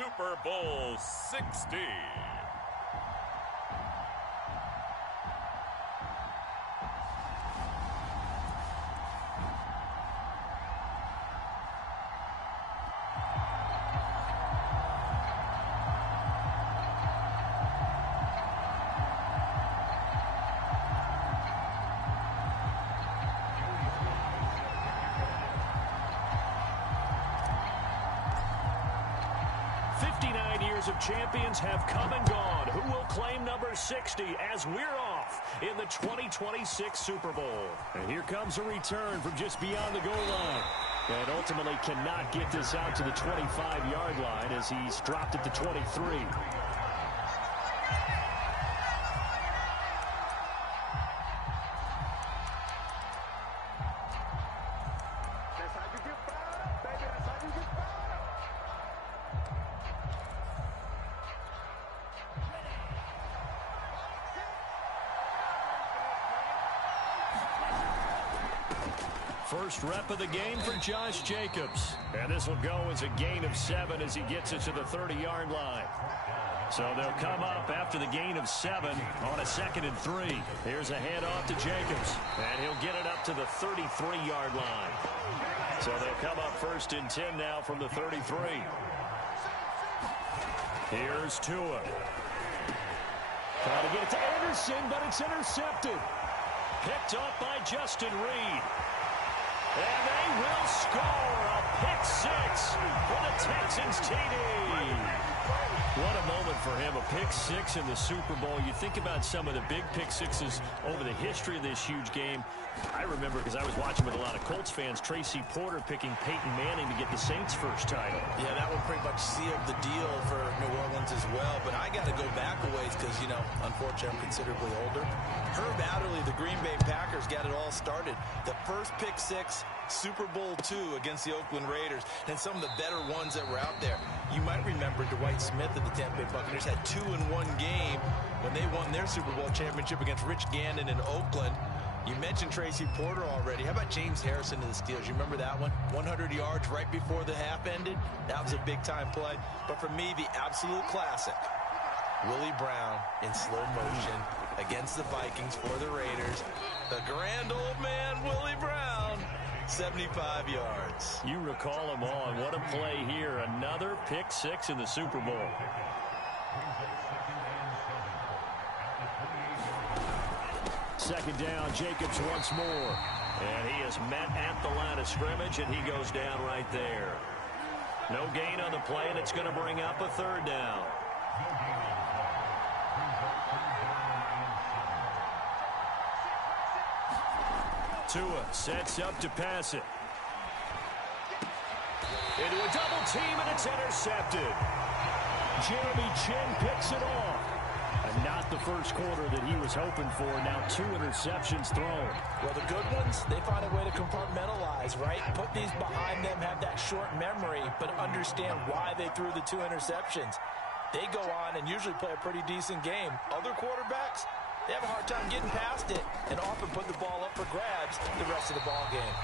Super Bowl 60. 59 years of champions have come and gone. Who will claim number 60 as we're off in the 2026 Super Bowl? And here comes a return from just beyond the goal line. And ultimately cannot get this out to the 25-yard line as he's dropped at the 23. First rep of the game for Josh Jacobs. And this will go as a gain of 7 as he gets it to the 30-yard line. So they'll come up after the gain of 7 on a 2nd and 3. Here's a handoff to Jacobs. And he'll get it up to the 33-yard line. So they'll come up 1st and 10 now from the 33. Here's Tua. Trying to get it to Anderson, but it's intercepted. Picked up by Justin Reed. And they will score a pick 6 for the Texans TD. What a moment for him, a pick 6 in the Super Bowl. You think about some of the big pick 6s over the history of this huge game. I remember, because I was watching with a lot of Colts fans, Tracy Porter picking Peyton Manning to get the Saints' first title. Yeah, that one pretty much sealed the deal for New Orleans as well. But I got to go back a ways because, you know, unfortunately I'm considerably older. Herb Adderley, the Green Bay Packers, got it all started. The first pick 6, Super Bowl II against the Oakland Raiders, and some of the better ones that were out there. You might remember Dwight Smith of the Tampa Bay Buccaneers had 2 in one game when they won their Super Bowl championship against Rich Gannon in Oakland. You mentioned Tracy Porter already. How about James Harrison to the Steelers? You remember that one? 100 yards right before the half ended. That was a big-time play. But for me, the absolute classic, Willie Brown in slow motion against the Vikings for the Raiders. The grand old man, Willie Brown, 75 yards. You recall them all. What a play here. Another pick 6 in the Super Bowl. Second down, Jacobs once more. And he is met at the line of scrimmage, and he goes down right there. No gain on the play, and it's going to bring up a 3rd down. Tua sets up to pass it. Into a double team, and it's intercepted. Jeremy Chin picks it off. And not the first quarter that he was hoping for. Now 2 interceptions thrown. Well, the good ones, they find a way to compartmentalize, right? Put these behind them, have that short memory, but understand why they threw the 2 interceptions. They go on and usually play a pretty decent game. Other quarterbacks, they have a hard time getting past it and often put the ball up for grabs the rest of the ball game.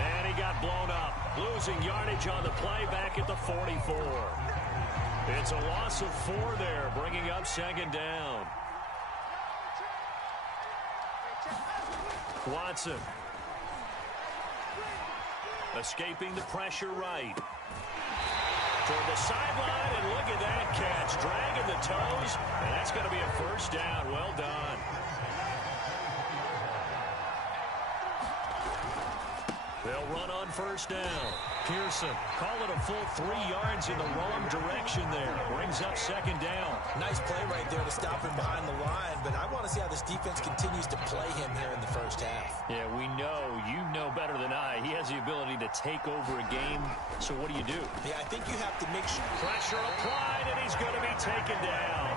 And he got blown up, losing yardage on the play back at the 44. It's a loss of 4 there, bringing up 2nd down. Watson. Escaping the pressure right. Toward the sideline, and look at that catch. Dragging the toes, and that's going to be a 1st down. Well done. They'll run on 1st down. Pearson, call it a full 3 yards in the wrong direction there. Brings up 2nd down. Nice play right there to stop him behind the line, but I want to see how this defense continues to play him here in the first half. Yeah, we know. You know better than I. He has the ability to take over a game. So what do you do? Yeah, I think you have to make sure. Pressure applied, and he's going to be taken down.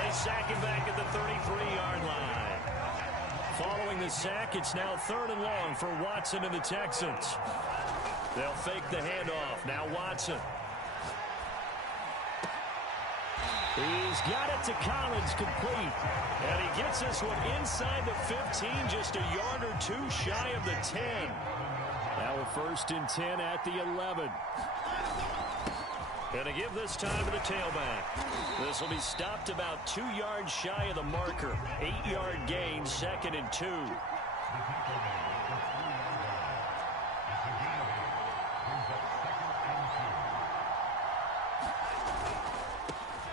They sack him back at the 33-yard line. Following the sack, it's now 3rd and long for Watson and the Texans. They'll fake the handoff. Now Watson. He's got it to Collins, complete. And he gets this one inside the 15, just a yard or 2 shy of the 10. Now a 1st and 10 at the 11. Gonna give this time to the tailback. This will be stopped about 2 yards shy of the marker. 8-yard gain, 2nd and 2.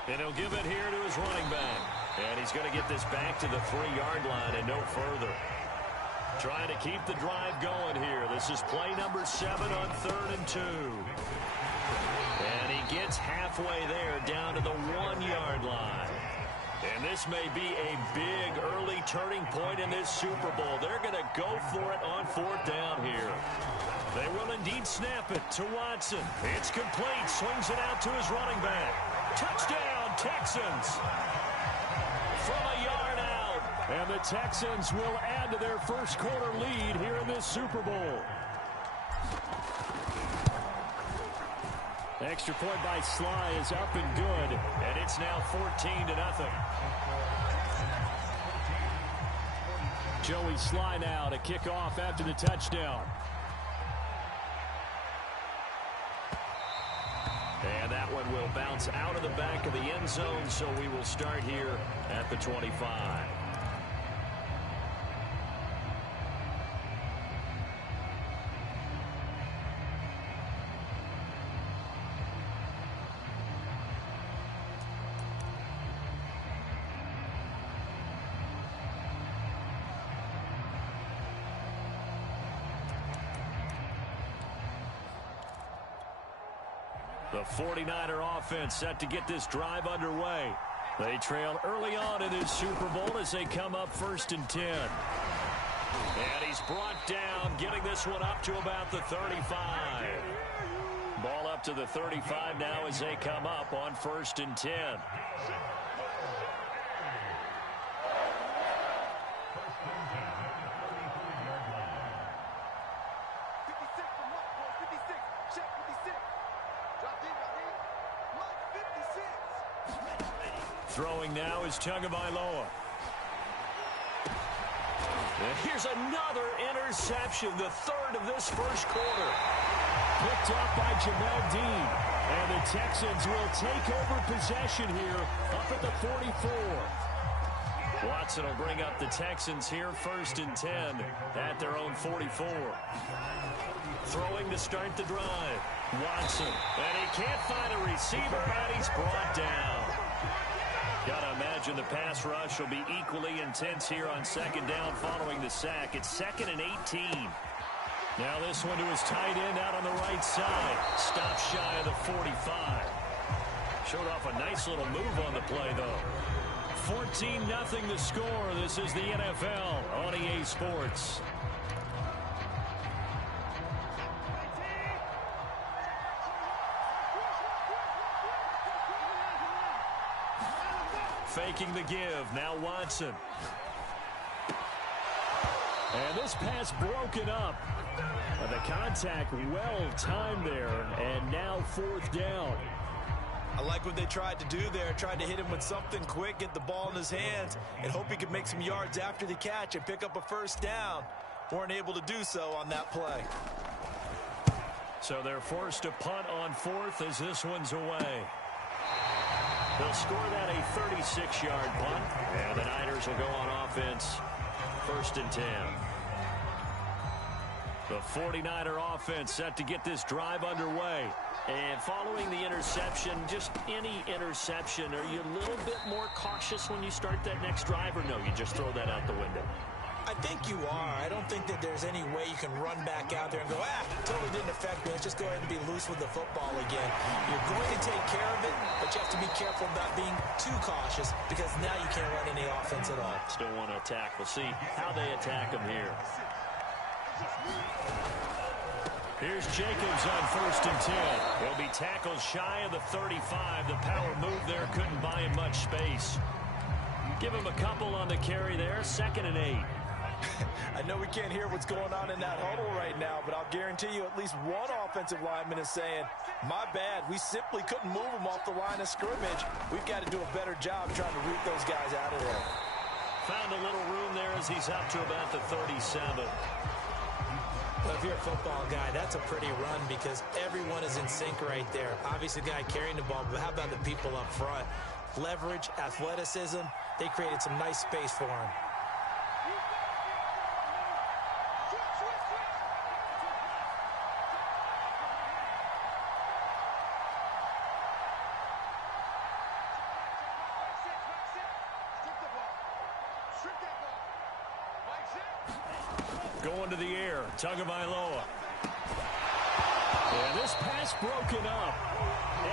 And he'll give it here to his running back. And he's going to get this back to the 3-yard line and no further. Trying to keep the drive going here. This is play number 7 on 3rd and 2. And he gets halfway there down to the 1-yard line. And this may be a big early turning point in this Super Bowl. They're going to go for it on 4th down here. They will indeed snap it to Watson. It's complete. Swings it out to his running back. Touchdown, Texans. From a yard out. And the Texans will add to their first quarter lead here in this Super Bowl. Extra point by Sly is up and good. And it's now 14-0. Joey Sly now to kick off after the touchdown. And that one will bounce out of the back of the end zone, so we will start here at the 25. The 49er offense set to get this drive underway. They trail early on in this Super Bowl as they come up 1st and 10. And he's brought down, getting this one up to about the 35. Ball up to the 35 now as they come up on 1st and 10. Throwing now is Tagovailoa. And here's another interception, the 3rd of this first quarter. Picked up by Jamel Dean. And the Texans will take over possession here up at the 44. Watson will bring up the Texans here 1st and 10 at their own 44. Throwing to start the drive. Watson. And he can't find a receiver, and he's brought down. Gotta imagine the pass rush will be equally intense here on 2nd down following the sack. It's 2nd and 18. Now this one to his tight end out on the right side. Stop shy of the 45. Showed off a nice little move on the play, though. 14-0 the score. This is the NFL on EA Sports. Faking the give. Now Watson. And this pass broken up. The contact well timed there. And now 4th down. I like what they tried to do there. Tried to hit him with something quick, get the ball in his hands, and hope he could make some yards after the catch and pick up a 1st down. Weren't able to do so on that play. So they're forced to punt on 4th as this one's away. They'll score that a 36-yard punt, and the Niners will go on offense 1st and 10. The 49er offense set to get this drive underway. And following the interception, just any interception, are you a little bit more cautious when you start that next drive, or no, you just throw that out the window? I think you are. I don't think that there's any way you can run back out there and go, totally didn't affect me. Let's just go ahead and be loose with the football again. You're going to take care of it, but you have to be careful about being too cautious because now you can't run any offense at all. Still want to attack. We'll see how they attack them here. Here's Jacobs on 1st and 10. He'll be tackled shy of the 35. The power move there couldn't buy him much space. Give him a couple on the carry there. 2nd and 8. I know we can't hear what's going on in that huddle right now, but I'll guarantee you at least one offensive lineman is saying, my bad, we simply couldn't move them off the line of scrimmage. We've got to do a better job trying to root those guys out of there. Found a little room there as he's up to about the 37. Well, if you're a football guy, that's a pretty run because everyone is in sync right there. Obviously, the guy carrying the ball, but how about the people up front? Leverage, athleticism, they created some nice space for him. Going to the air, Tagovailoa. And this pass broken up.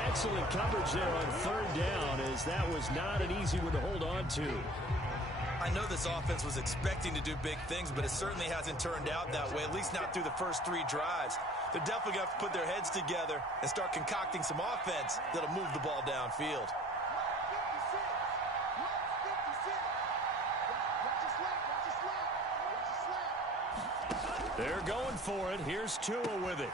Excellent coverage there on third down, as that was not an easy one to hold on to. I know this offense was expecting to do big things, but it certainly hasn't turned out that way, at least not through the first 3 drives. They're definitely going to have to put their heads together and start concocting some offense that'll move the ball downfield. They're going for it. Here's Tua with it.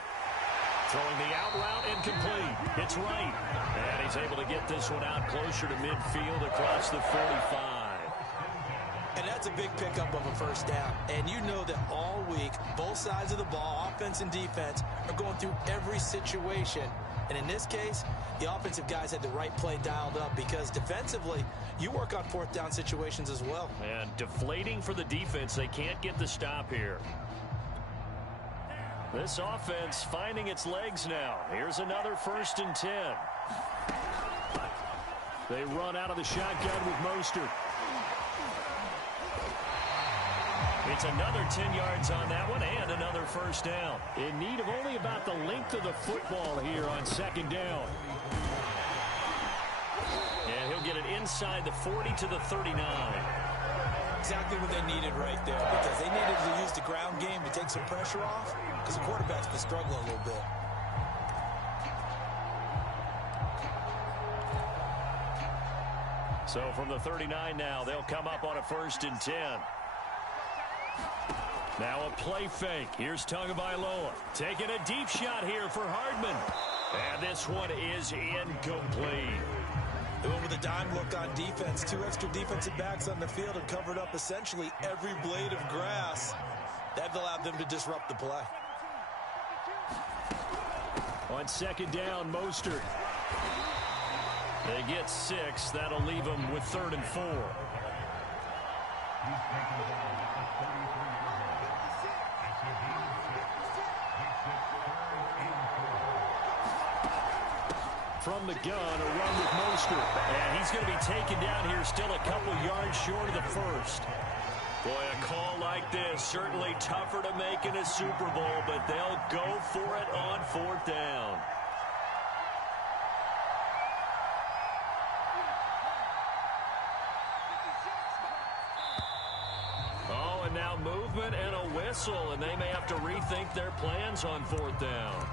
Throwing the out route incomplete. It's right. And he's able to get this one out closer to midfield across the 45. And that's a big pickup of a first down. And you know that all week, both sides of the ball, offense and defense, are going through every situation. And in this case, the offensive guys had the right play dialed up because defensively, you work on fourth down situations as well. And deflating for the defense. They can't get the stop here. This offense finding its legs now. Here's another 1st and 10. They run out of the shotgun with Mostert. It's another 10 yards on that one and another first down. In need of only about the length of the football here on 2nd down. And he'll get it inside the 40 to the 39. Exactly what they needed right there because they needed to use the ground game to take some pressure off because the quarterback's been struggling a little bit. So from the 39 now, they'll come up on a 1st and 10. Now a play fake. Here's Tagovailoa taking a deep shot here for Hardman. And this one is incomplete. They went with a dime look on defense. 2 extra defensive backs on the field and covered up essentially every blade of grass. That allowed them to disrupt the play. On 2nd down, Mostert. They get 6. That'll leave them with 3rd and 4. From the gun, a run with Mostert. And he's going to be taken down here still a couple yards short of the 1st. Boy, a call like this, certainly tougher to make in a Super Bowl, but they'll go for it on 4th down. Oh, and now movement and a whistle, and they may have to rethink their plans on 4th down.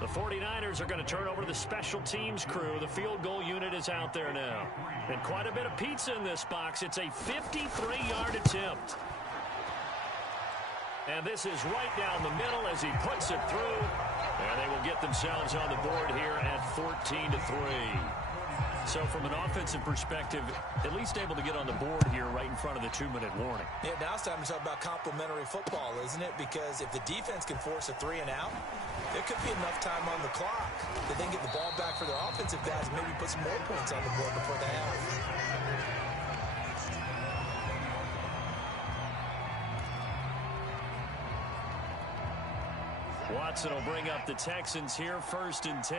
The 49ers are going to turn over to the special teams crew. The field goal unit is out there now. And quite a bit of pizza in this box. It's a 53-yard attempt. And this is right down the middle as he puts it through. And they will get themselves on the board here at 14-3. So from an offensive perspective, at least able to get on the board here right in front of the 2-minute warning. Yeah, now it's time to talk about complementary football, isn't it? Because if the defense can force a 3 and out, there could be enough time on the clock that they can get the ball back for their offensive guys and maybe put some more points on the board before the half. Watson will bring up the Texans here, 1st and 10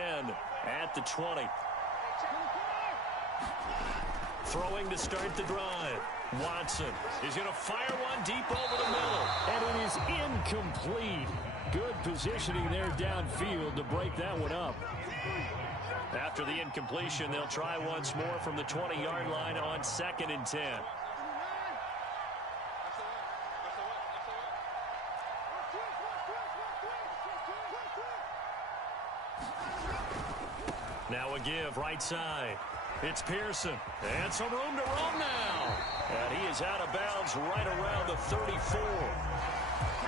at the 20. Throwing to start the drive. Watson is going to fire one deep over the middle. And it is incomplete. Good positioning there downfield to break that one up. After the incompletion, they'll try once more from the 20-yard line on 2nd and 10. Now a give right side. It's Pearson. And some room to roam now. And he is out of bounds right around the 34.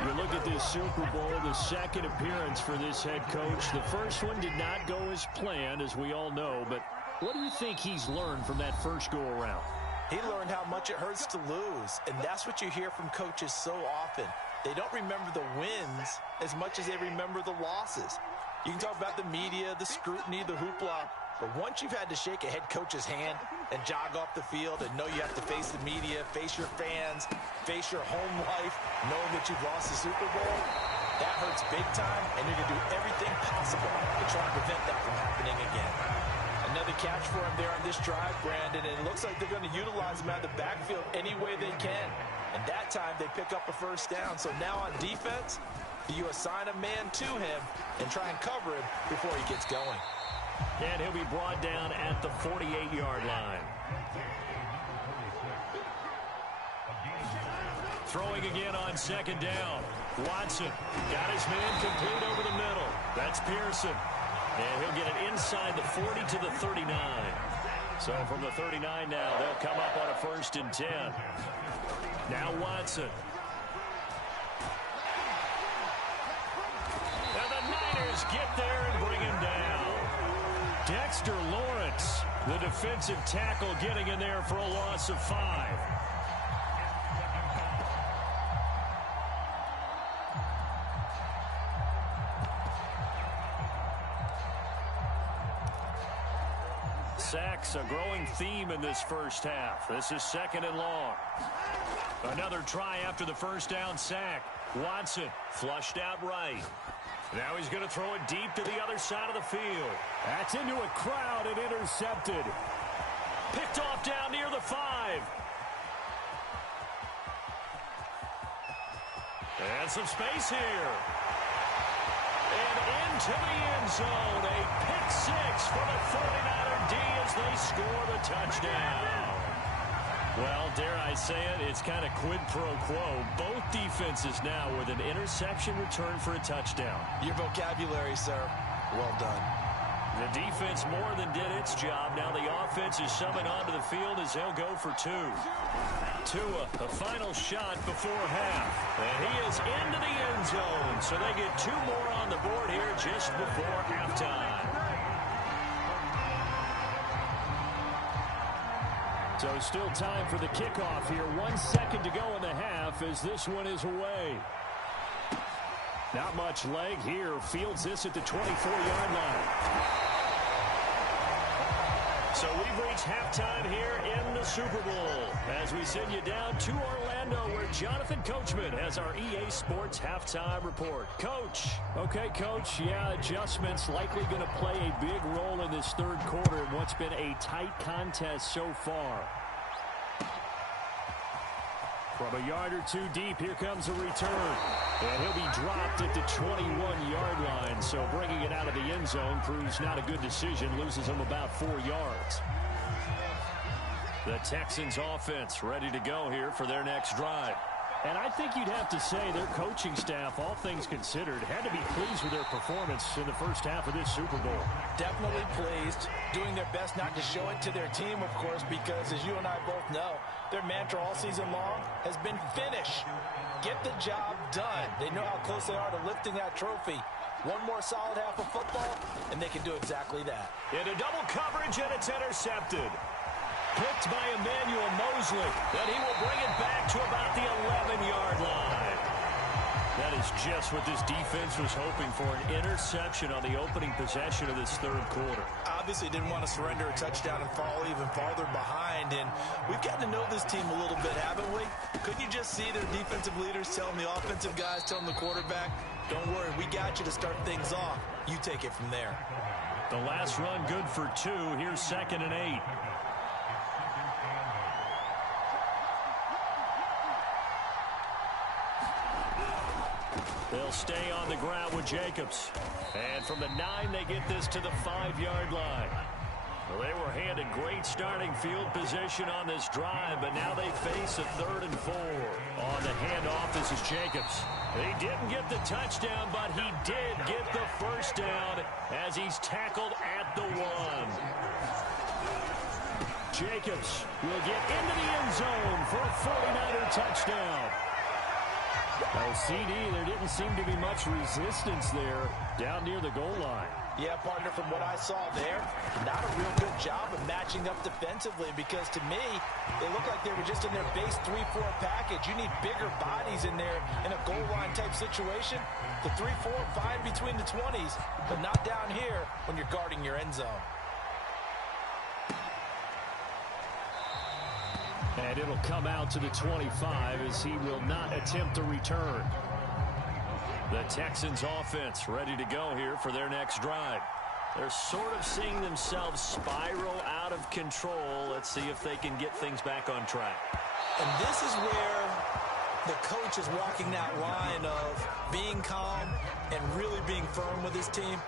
You look at this Super Bowl, the 2nd appearance for this head coach. The first one did not go as planned, as we all know. But what do you think he's learned from that first go-around? He learned how much it hurts to lose, and that's what you hear from coaches so often. They don't remember the wins as much as they remember the losses. You can talk about the media, the scrutiny, the hoopla, but once you've had to shake a head coach's hand and jog off the field and know you have to face the media, face your fans, face your home life, knowing that you've lost the Super Bowl, that hurts big time, and you're going to do everything possible to try to prevent that from happening again. Another catch for him there on this drive, Brandon, and it looks like they're going to utilize him out of the backfield any way they can. And that time they pick up a first down. So now on defense, you assign a man to him and try and cover him before he gets going. And he'll be brought down at the 48-yard line. Throwing again on second down. Watson got his man complete over the middle. That's Pearson. And he'll get it inside the 40 to the 39. So from the 39 now, they'll come up on a 1st and 10. Now Watson. And the Niners get there and bring him down. Dexter Lawrence, the defensive tackle, getting in there for a loss of 5. Sacks, a growing theme in this first half. This is 2nd and long. Another try after the first down sack. Watson flushed out right. Now he's going to throw it deep to the other side of the field. That's into a crowd and intercepted. Picked off down near the 5. And some space here. And into the end zone. A pick 6 for the 49er D as they score the touchdown. Well, dare I say it, it's kind of quid pro quo. Both defenses now with an interception return for a touchdown. Your vocabulary, sir. Well done. The defense more than did its job. Now the offense is summoned onto the field as they'll go for 2. Tua, the final shot before half. And he is into the end zone. So they get 2 more on the board here just before halftime. So still time for the kickoff here. 1 second to go in the half as this one is away. Not much leg here. Fields this at the 24-yard line. So we've reached halftime here in the Super Bowl as we send you down to Orlando where Jonathan Coachman has our EA Sports halftime report. Coach. Okay, Coach. Yeah, adjustments likely going to play a big role in this third quarter in what's been a tight contest so far. From a yard or 2 deep, here comes a return. And he'll be dropped at the 21-yard line. So bringing it out of the end zone proves not a good decision. Loses him about 4 yards. The Texans offense ready to go here for their next drive. And I think you'd have to say their coaching staff, all things considered, had to be pleased with their performance in the first half of this Super Bowl. Definitely pleased, doing their best not to show it to their team, of course, because as you and I both know, their mantra all season long has been finish. Get the job done. They know how close they are to lifting that trophy. One more solid half of football, and they can do exactly that. Into double coverage, and it's intercepted. Picked by Emmanuel Mosley, and he will bring it back to about the 11-yard line. That is just what this defense was hoping for, an interception on the opening possession of this third quarter. Obviously didn't want to surrender a touchdown and fall even farther behind, and we've gotten to know this team a little bit, haven't we? Couldn't you just see their defensive leaders telling the offensive guys, telling the quarterback, don't worry, we got you to start things off. You take it from there. The last run good for 2. Here's 2nd and 8. They'll stay on the ground with Jacobs. And from the 9, they get this to the 5-yard line. Well, they were handed great starting field position on this drive, but now they face a 3rd and 4. On the handoff, this is Jacobs. He didn't get the touchdown, but he did get the first down as he's tackled at the 1. Jacobs will get into the end zone for a 49er touchdown. Oh, CD, there didn't seem to be much resistance there down near the goal line. Yeah, partner, from what I saw there, not a real good job of matching up defensively because to me, it looked like they were just in their base 3-4 package. You need bigger bodies in there in a goal line type situation. The 3-4, fine between the 20s, but not down here when you're guarding your end zone. And it'll come out to the 25 as he will not attempt a return. The Texans offense ready to go here for their next drive. They're sort of seeing themselves spiral out of control. Let's see if they can get things back on track. And this is where the coach is walking that line of being calm and really being firm with his team.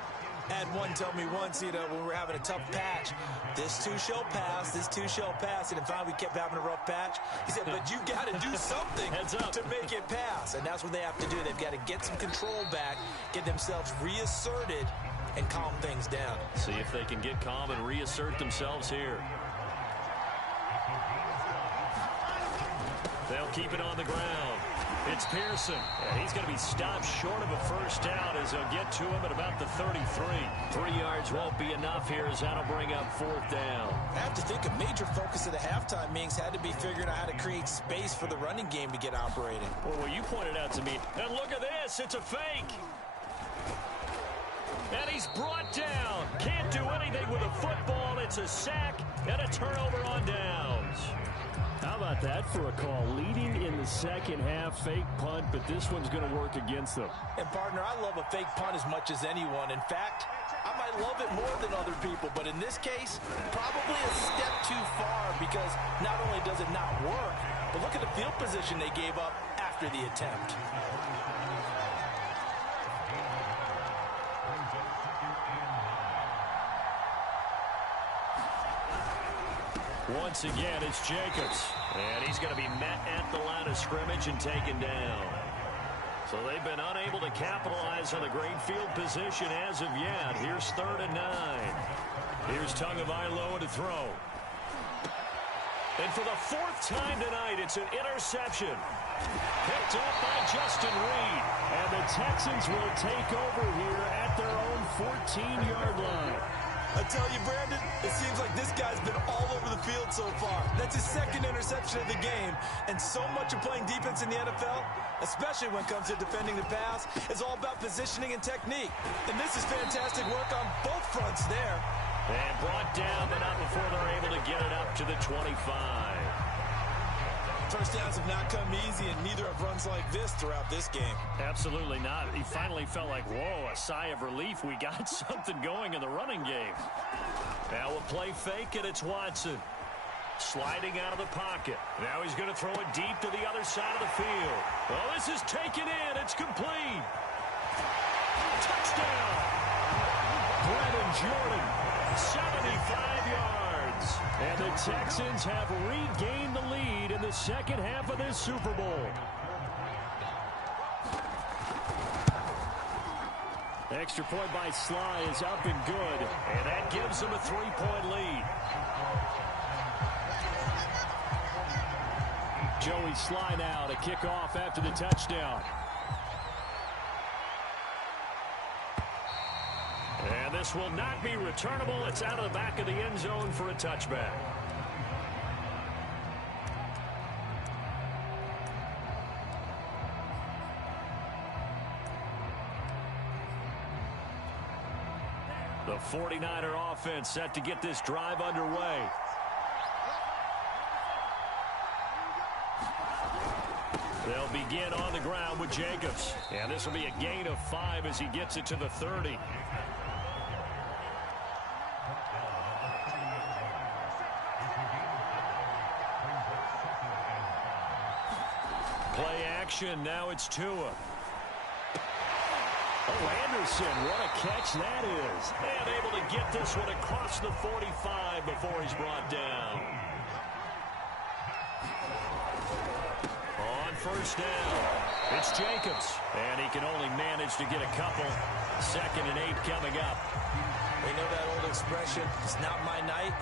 I had one tell me once, when we were having a tough patch, this too shall pass, this too shall pass. And finally we kept having a rough patch. He said, but you got to do something to make it pass. And that's what they have to do. They've got to get some control back, get themselves reasserted, and calm things down. See if they can get calm and reassert themselves here. They'll keep it on the ground. It's Pearson. He's going to be stopped short of a first down as they'll get to him at about the 33. 3 yards won't be enough here as that'll bring up 4th down. I have to think a major focus of the halftime meetings had to be figuring out how to create space for the running game to get operating. Well, you pointed out to me, and look at this, it's a fake. And he's brought down. Can't do anything with a football. It's a sack and a turnover on downs. How about that for a call? Leading in the second half, fake punt, but this one's going to work against them. And, partner, I love a fake punt as much as anyone. In fact, I might love it more than other people, but in this case, probably a step too far because not only does it not work, but look at the field position they gave up after the attempt. Once again, it's Jacobs. And he's going to be met at the line of scrimmage and taken down. So they've been unable to capitalize on the great field position as of yet. Here's 3rd and 9. Here's Tagovailoa to throw. And for the 4th time tonight, it's an interception. Picked up by Justin Reed. And the Texans will take over here at their own 14-yard line. I tell you, Brandon, it seems like this guy's been all over the field so far. That's his 2nd interception of the game. And so much of playing defense in the NFL, especially when it comes to defending the pass, is all about positioning and technique. And this is fantastic work on both fronts there. And brought down, but not before they're able to get it up to the 25. First downs have not come easy, and neither have runs like this throughout this game. Absolutely not. He finally felt like, whoa, a sigh of relief. We got something going in the running game. Now a play fake, and it's Watson. Sliding out of the pocket. Now he's going to throw it deep to the other side of the field. Oh, this is taken in. It's complete. Touchdown. Brennan Jordan, 75 yards. And the Texans have regained the lead in the second half of this Super Bowl. Extra point by Sly is up and good. And that gives them a 3-point lead. Joey Sly now to kick off after the touchdown. And this will not be returnable. It's out of the back of the end zone for a touchback. The 49er offense set to get this drive underway. They'll begin on the ground with Jacobs. And this will be a gain of 5 as he gets it to the 30. Play action. Now it's Tua. Oh, Anderson, what a catch that is. And able to get this one across the 45 before he's brought down. On first down, it's Jacobs. And he can only manage to get a couple. 2nd and 8 coming up. You know that old expression, it's not my night?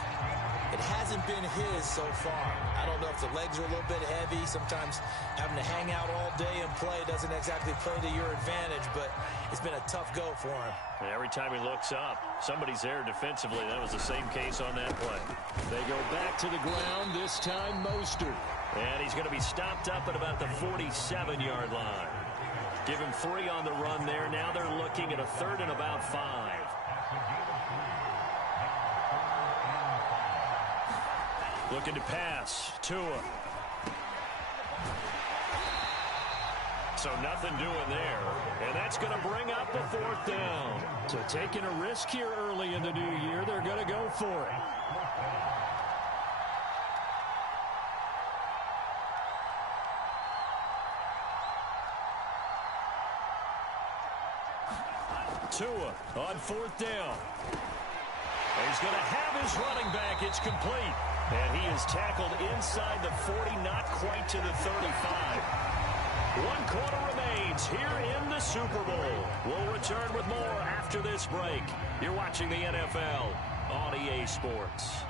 It hasn't been his so far. I don't know if the legs are a little bit heavy. Sometimes having to hang out all day and play doesn't exactly play to your advantage, but it It's been a tough go for him. And every time he looks up, somebody's there defensively. That was the same case on that play. They go back to the ground, this time Mostert. And he's going to be stopped up at about the 47-yard line. Give him 3 on the run there. Now they're looking at a 3rd and about 5. Looking to pass. Tua. So nothing doing there. And that's going to bring up a 4th down. So taking a risk here early in the new year. They're going to go for it. Tua on 4th down. He's going to have his running back. It's complete. And he is tackled inside the 40, not quite to the 35. 1 quarter remains here in the Super Bowl. We'll return with more after this break. You're watching the NFL on EA Sports.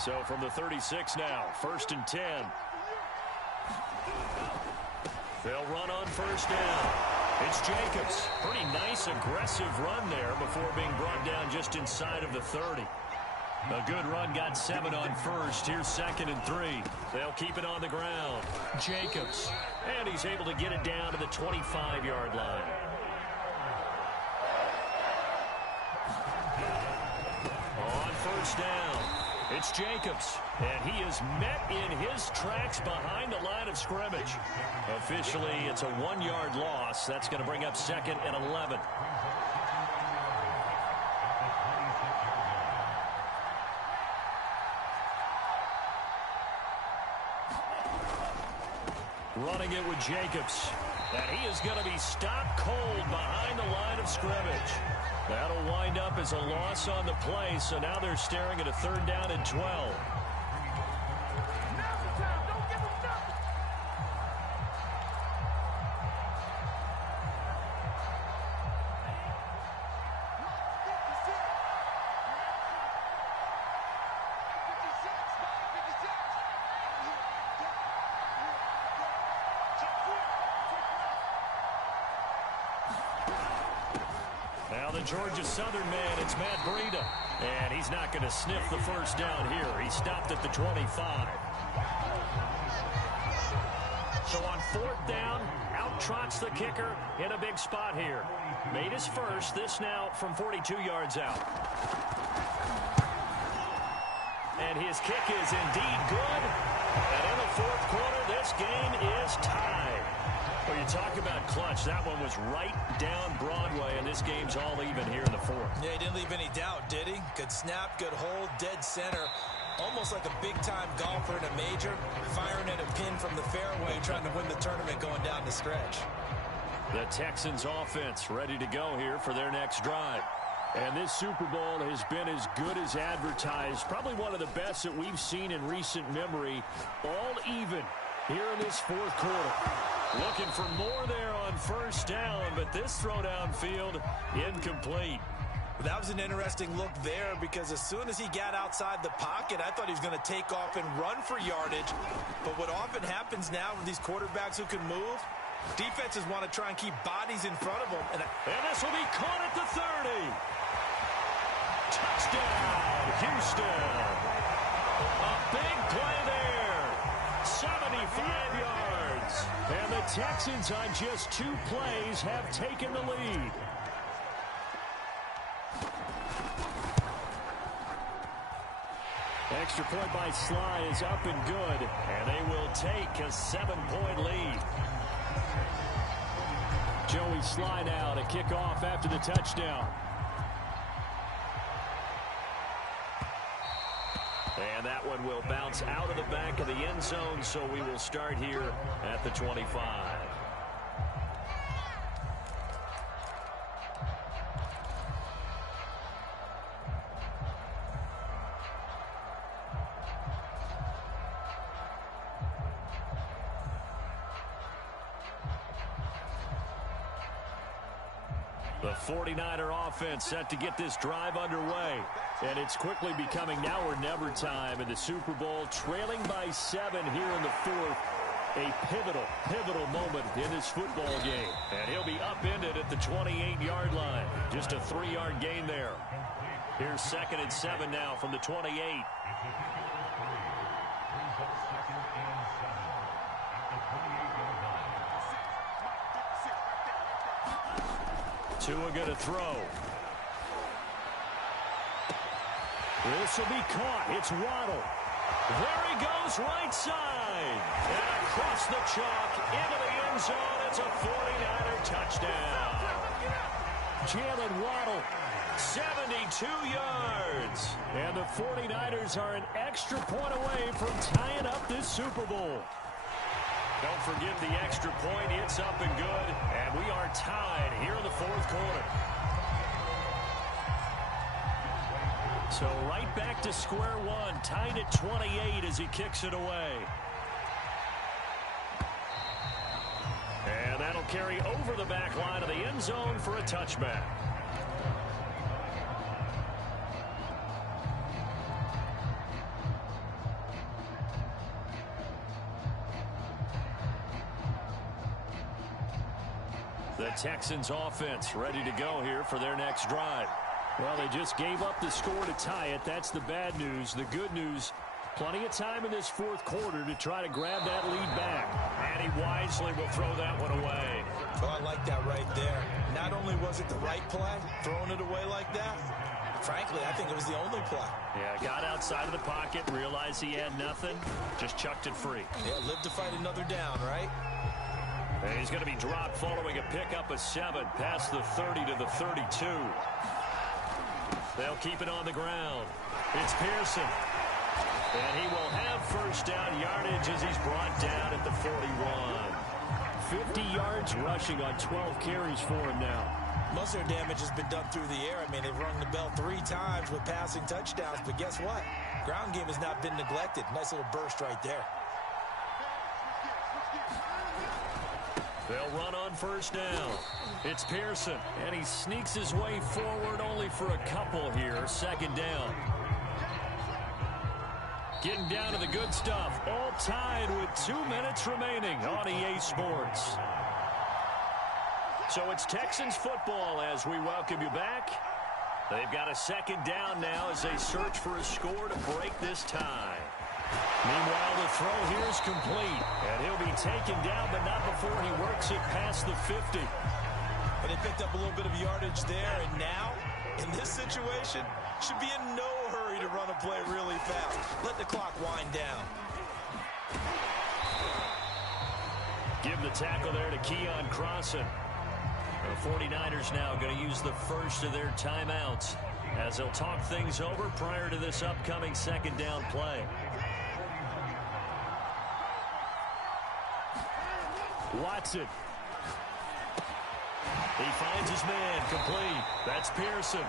So from the 36 now, 1st and 10. They'll run on 1st down. It's Jacobs. Pretty nice, aggressive run there before being brought down just inside of the 30. A good run, got 7 on 1st. Here's 2nd and 3. They'll keep it on the ground. Jacobs. And he's able to get it down to the 25-yard line. On 1st down, it's Jacobs. And he is met in his tracks behind the line of scrimmage. Officially, it's a 1-yard loss. That's going to bring up 2nd and 11. Running it with Jacobs. And he is going to be stopped cold behind the line of scrimmage. That'll wind up as a loss on the play, so now they're staring at a 3rd down and 12. Georgia Southern man, it's Matt Breida. And he's not going to sniff the 1st down here. He stopped at the 25. So on 4th down, out trots the kicker in a big spot here. Made his first, this now from 42 yards out. And his kick is indeed good. And in the 4th quarter, this game is tied. Well, you talk about clutch. That one was right down Broadway, and this game's all even here in the 4th. Yeah, he didn't leave any doubt, did he? Good snap, good hold, dead center. Almost like a big-time golfer in a major, firing at a pin from the fairway, trying to win the tournament going down the stretch. The Texans offense ready to go here for their next drive. And this Super Bowl has been as good as advertised. Probably one of the best that we've seen in recent memory. All even here in this 4th quarter. Looking for more there on 1st down, but this throw downfield incomplete. That was an interesting look there because as soon as he got outside the pocket, I thought he was going to take off and run for yardage. But what often happens now with these quarterbacks who can move, defenses want to try and keep bodies in front of them. And this will be caught at the 30. Touchdown, Houston. A big play there. 75 yards. And the Texans on just 2 plays have taken the lead. Extra point by Sly is up and good. And they will take a 7-point lead. Joey Sly now to kick off after the touchdown. And that one will bounce out of the back of the end zone, so we will start here at the 25. The 49er offense set to get this drive underway. And it's quickly becoming now or never time in the Super Bowl, trailing by 7 here in the 4th. A pivotal moment in this football game. And he'll be upended at the 28-yard line. Just a 3-yard gain there. Here's 2nd and 7 now from the 28. Tua going to throw. This will be caught. It's Waddle. There he goes, right side. And across the chalk, into the end zone. It's a 49er touchdown. Jalen Waddle, 72 yards. And the 49ers are an extra point away from tying up this Super Bowl. Don't forget the extra point. It's up and good. And we are tied here in the 4th quarter. So right back to square one, tied at 28 as he kicks it away. And that'll carry over the back line of the end zone for a touchback. The Texans offense ready to go here for their next drive. Well, they just gave up the score to tie it. That's the bad news. The good news, plenty of time in this 4th quarter to try to grab that lead back. And he wisely will throw that one away. Oh, I like that right there. Not only was it the right play, throwing it away like that, frankly, I think it was the only play. Yeah, got outside of the pocket, realized he had nothing, just chucked it free. Yeah, live to fight another down, right? And he's going to be dropped following a pickup of 7 past the 30 to the 32. They'll keep it on the ground. It's Pearson. And he will have first down yardage as he's brought down at the 41. 50 yards rushing on 12 carries for him now. Most of their damage has been done through the air. I mean, they've rung the bell 3 times with passing touchdowns. But guess what? Ground game has not been neglected. Nice little burst right there. They'll run on first down. It's Pearson, and he sneaks his way forward only for a couple here. 2nd down. Getting down to the good stuff. All tied with 2 minutes remaining on EA Sports. So it's Texans football as we welcome you back. They've got a 2nd down now as they search for a score to break this tie. Meanwhile, the throw here is complete. And he'll be taken down, but not before he works it past the 50. And they picked up a little bit of yardage there. And now, in this situation, should be in no hurry to run a play really fast. Let the clock wind down. Give the tackle there to Keon Crossan. The 49ers now going to use the first of their timeouts as they'll talk things over prior to this upcoming 2nd down play. Watson. He finds his man complete. That's Pearson.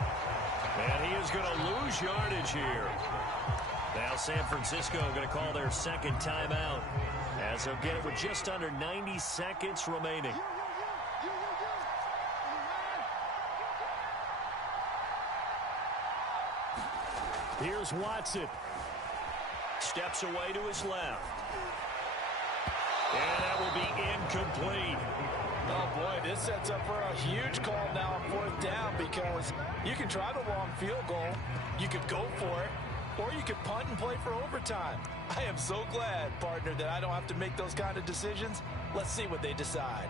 And he is going to lose yardage here. Now San Francisco going to call their 2nd timeout as they'll get it with just under 90 seconds remaining. Here's Watson. Steps away to his left. And that will be incomplete. Oh, boy, this sets up for a huge call now on 4th down because you can try the long field goal, you could go for it, or you could punt and play for overtime. I am so glad, partner, that I don't have to make those kind of decisions. Let's see what they decide.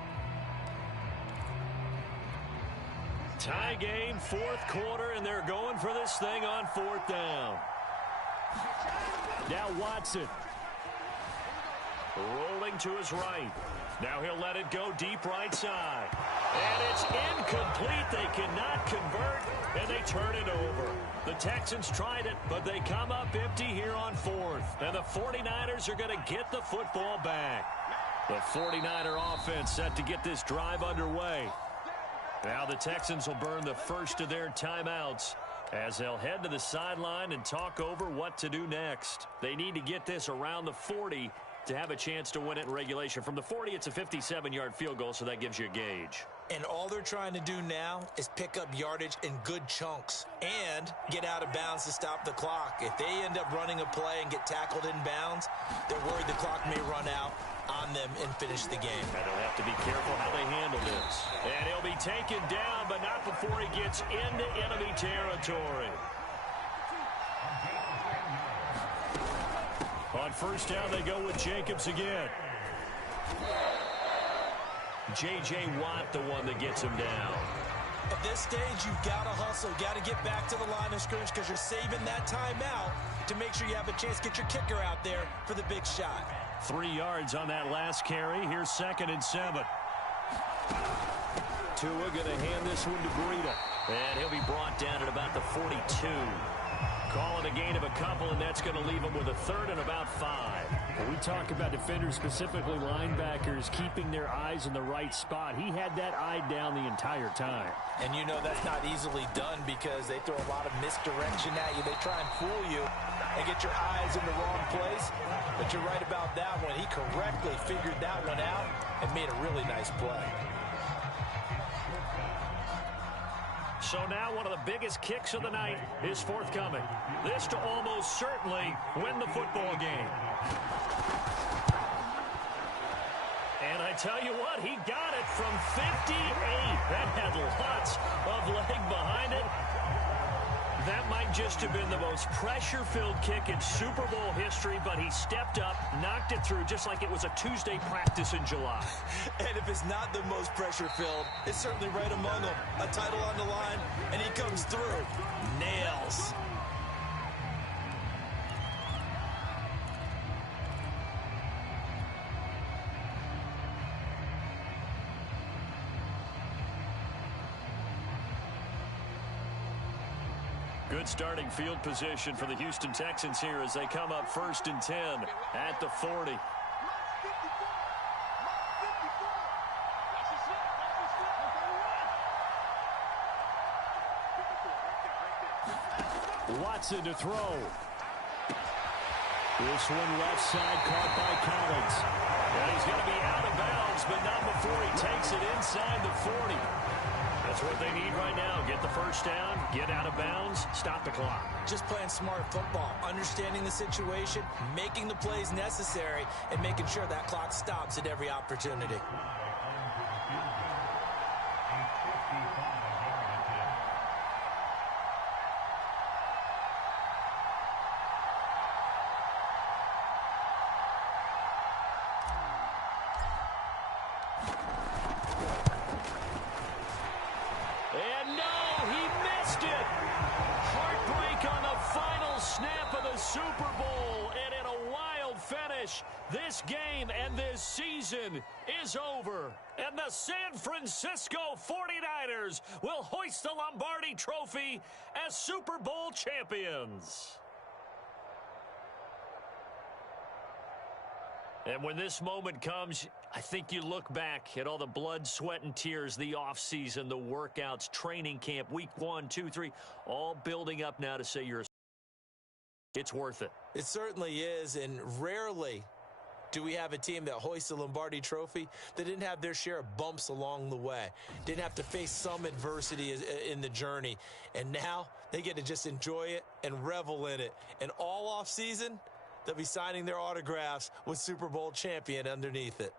Tie game, 4th quarter, and they're going for this thing on 4th down. Now Watson. Rolling to his right. Now he'll let it go deep right side. And it's incomplete. They cannot convert, and they turn it over. The Texans tried it, but they come up empty here on 4th. And the 49ers are going to get the football back. The 49er offense set to get this drive underway. Now the Texans will burn the first of their timeouts as they'll head to the sideline and talk over what to do next. They need to get this around the 40 to have a chance to win it in regulation. From the 40, it's a 57-yard field goal, so that gives you a gauge. And all they're trying to do now is pick up yardage in good chunks and get out of bounds to stop the clock. If they end up running a play and get tackled in bounds, they're worried the clock may run out on them and finish the game. And they'll have to be careful how they handle this. And he'll be taken down, but not before he gets into enemy territory. On first down, they go with Jacobs again. J.J. Watt, the one that gets him down. At this stage, you've got to hustle. Got to get back to the line of scrimmage because you're saving that timeout to make sure you have a chance to get your kicker out there for the big shot. 3 yards on that last carry. Here's 2nd and 7. Tua going to hand this one to Breida. And he'll be brought down at about the 42. Calling a gain of a couple, and that's going to leave him with a 3rd and about 5. When we talk about defenders, specifically linebackers, keeping their eyes in the right spot, he had that eye down the entire time. And you know that's not easily done because they throw a lot of misdirection at you. They try and fool you and get your eyes in the wrong place. But you're right about that one. He correctly figured that one out and made a really nice play. So now one of the biggest kicks of the night is forthcoming. This to almost certainly win the football game. And I tell you what, he got it from 58. That had lots of leg behind it. That might just have been the most pressure-filled kick in Super Bowl history, but he stepped up, knocked it through just like it was a Tuesday practice in July. And if it's not the most pressure-filled, it's certainly right among them. A title on the line, and he comes through. Nails. Good starting field position for the Houston Texans here as they come up 1st and 10 at the 40. Watson to throw. This one left side caught by Collins. And he's going to be out of bounds, but not before he takes it inside the 40. That's what they need right now. Get the first down, get out of bounds, stop the clock. Just playing smart football, understanding the situation, making the plays necessary, and making sure that clock stops at every opportunity. And no, he missed it. Heartbreak on the final snap of the Super Bowl. And in a wild finish, this game and this season is over. And the San Francisco 49ers will hoist the Lombardi Trophy as Super Bowl champions. And when this moment comes, I think you look back at all the blood, sweat, and tears, the offseason, the workouts, training camp, week 1, 2, 3, all building up now to say it's worth it. It certainly is, and rarely do we have a team that hoists the Lombardi Trophy that didn't have their share of bumps along the way, didn't have to face some adversity in the journey, and now they get to just enjoy it and revel in it. And all offseason, they'll be signing their autographs with Super Bowl champion underneath it.